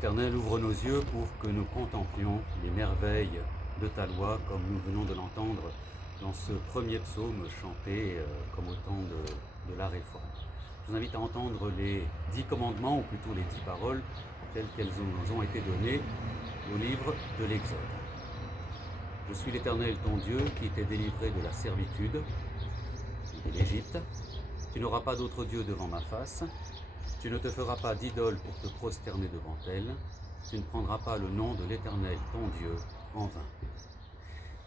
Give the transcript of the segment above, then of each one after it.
Éternel, ouvre nos yeux pour que nous contemplions les merveilles de ta loi, comme nous venons de l'entendre dans ce premier psaume chanté comme au temps de la Réforme. Je vous invite à entendre les 10 commandements, ou plutôt les 10 paroles, telles qu'elles nous ont été données au livre de l'Exode. Je suis l'Éternel, ton Dieu, qui t'ai délivré de la servitude, de l'Égypte. Tu n'auras pas d'autre Dieu devant ma face. Tu ne te feras pas d'idole pour te prosterner devant elle. Tu ne prendras pas le nom de l'Éternel, ton Dieu, en vain.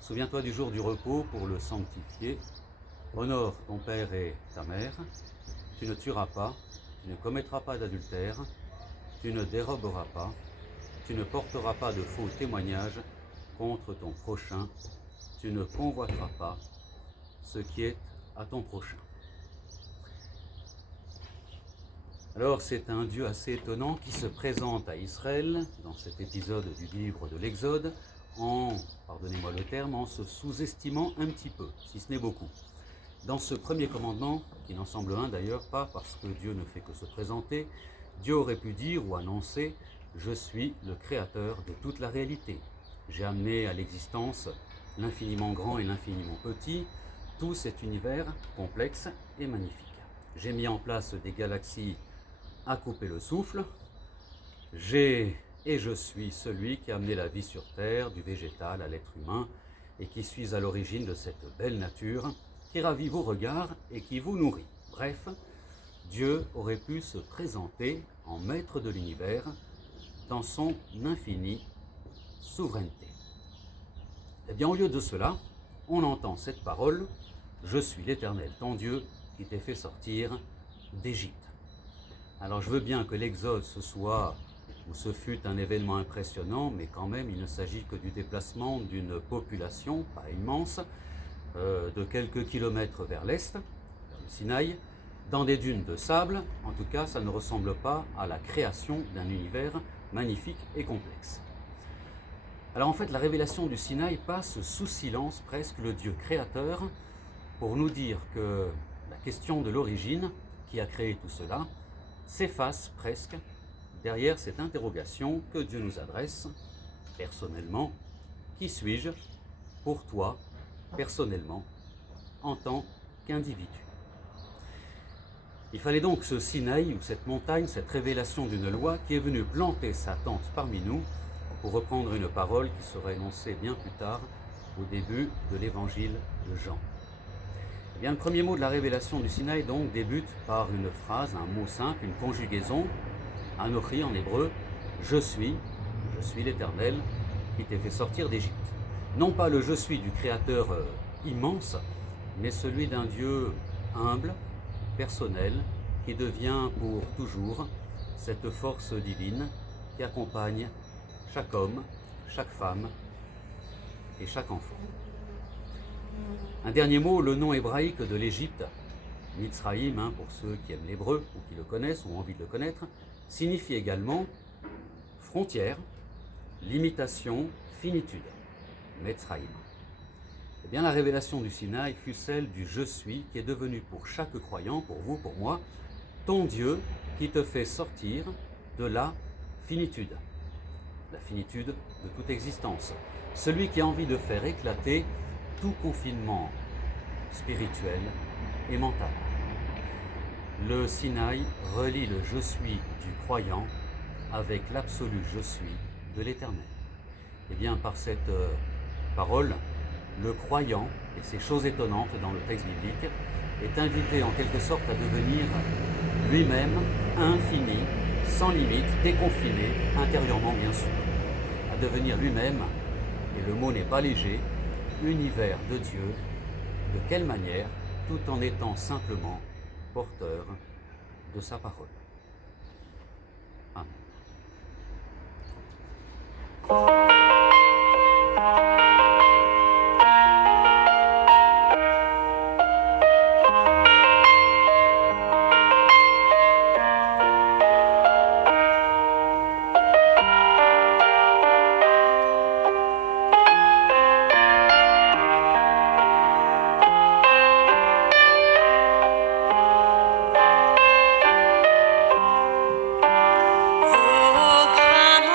Souviens-toi du jour du repos pour le sanctifier. Honore ton père et ta mère. Tu ne tueras pas. Tu ne commettras pas d'adultère. Tu ne déroberas pas. Tu ne porteras pas de faux témoignages contre ton prochain. Tu ne convoiteras pas ce qui est à ton prochain. Alors c'est un Dieu assez étonnant qui se présente à Israël dans cet épisode du livre de l'Exode en, pardonnez-moi le terme, en se sous-estimant un petit peu, si ce n'est beaucoup. Dans ce premier commandement, qui n'en semble un d'ailleurs pas parce que Dieu ne fait que se présenter, Dieu aurait pu dire ou annoncer « Je suis le créateur de toute la réalité. J'ai amené à l'existence l'infiniment grand et l'infiniment petit, tout cet univers complexe et magnifique. J'ai mis en place des galaxies à couper le souffle. J'ai et je suis celui qui a amené la vie sur Terre, du végétal à l'être humain, et qui suis à l'origine de cette belle nature qui ravit vos regards et qui vous nourrit. Bref, Dieu aurait pu se présenter en maître de l'univers dans son infinie souveraineté. Eh bien, au lieu de cela, on entend cette parole « Je suis l'Éternel, ton Dieu, qui t'ai fait sortir d'Égypte ». Alors je veux bien que l'Exode ce fut un événement impressionnant, mais quand même il ne s'agit que du déplacement d'une population, pas immense, de quelques kilomètres vers l'est, vers le Sinaï, dans des dunes de sable. En tout cas, ça ne ressemble pas à la création d'un univers magnifique et complexe. Alors en fait, la révélation du Sinaï passe sous silence presque le Dieu créateur pour nous dire que la question de l'origine, qui a créé tout cela, s'efface presque derrière cette interrogation que Dieu nous adresse personnellement. Qui suis-je pour toi, personnellement, en tant qu'individu? Il fallait donc ce Sinaï, ou cette montagne, cette révélation d'une loi qui est venue planter sa tente parmi nous, pour reprendre une parole qui sera énoncée bien plus tard, au début de l'évangile de Jean. Eh bien, le premier mot de la révélation du Sinaï donc débute par une phrase, un mot simple, une conjugaison, Anochi en hébreu, je suis l'Éternel qui t'ai fait sortir d'Égypte. Non pas le je suis du Créateur immense, mais celui d'un Dieu humble, personnel, qui devient pour toujours cette force divine qui accompagne chaque homme, chaque femme et chaque enfant. Un dernier mot, le nom hébraïque de l'Égypte, Mitzraïm, pour ceux qui aiment l'hébreu ou qui le connaissent ou ont envie de le connaître, signifie également frontière, limitation, finitude. Mitzraïm. Eh bien, la révélation du Sinaï fut celle du je suis qui est devenu pour chaque croyant, pour vous, pour moi, ton Dieu qui te fait sortir de la finitude de toute existence. Celui qui a envie de faire éclater tout confinement spirituel et mental. Le Sinaï relie le je suis du croyant avec l'absolu je suis de l'Éternel. Et bien par cette parole, le croyant, et ces choses étonnantes dans le texte biblique, est invité en quelque sorte à devenir lui-même infini, sans limite, déconfiné, intérieurement bien sûr. À devenir lui-même, et le mot n'est pas léger, univers de Dieu. De quelle manière? Tout en étant simplement porteur de sa parole. Amen. Oh, come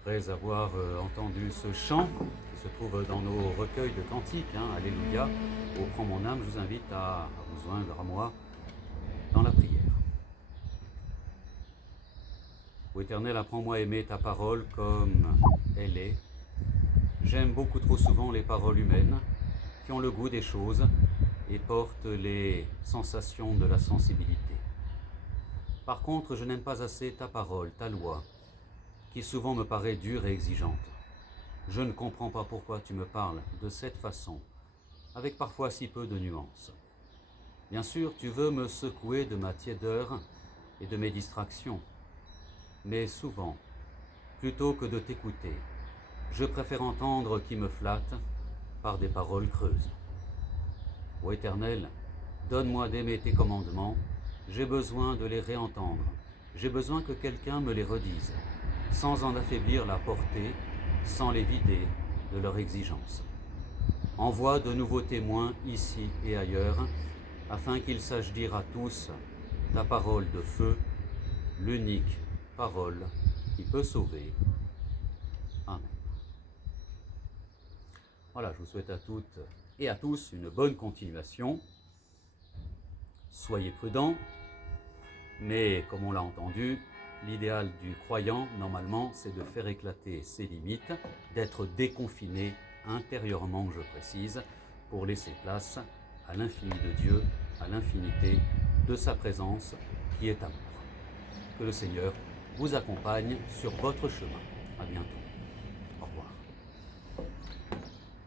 Après avoir entendu ce chant qui se trouve dans nos recueils de cantiques, Alléluia, ô prends mon âme, je vous invite à vous joindre à moi dans la prière. Ô Éternel, apprends-moi à aimer ta parole comme elle est. J'aime beaucoup trop souvent les paroles humaines qui ont le goût des choses et portent les sensations de la sensibilité. Par contre, je n'aime pas assez ta parole, ta loi, qui souvent me paraît dure et exigeante. Je ne comprends pas pourquoi tu me parles de cette façon, avec parfois si peu de nuances. Bien sûr, tu veux me secouer de ma tiédeur et de mes distractions, mais souvent, plutôt que de t'écouter, je préfère entendre qui me flatte par des paroles creuses. Ô Éternel, donne-moi d'aimer tes commandements, j'ai besoin de les réentendre, j'ai besoin que quelqu'un me les redise, sans en affaiblir la portée, sans les vider de leur exigence. Envoie de nouveaux témoins ici et ailleurs, afin qu'ils sachent dire à tous ta parole de feu, l'unique parole qui peut sauver. Amen. Voilà, je vous souhaite à toutes et à tous une bonne continuation. Soyez prudents, mais comme on l'a entendu, l'idéal du croyant, normalement, c'est de faire éclater ses limites, d'être déconfiné intérieurement, je précise, pour laisser place à l'infini de Dieu, à l'infinité de sa présence qui est amour. Que le Seigneur vous accompagne sur votre chemin. À bientôt.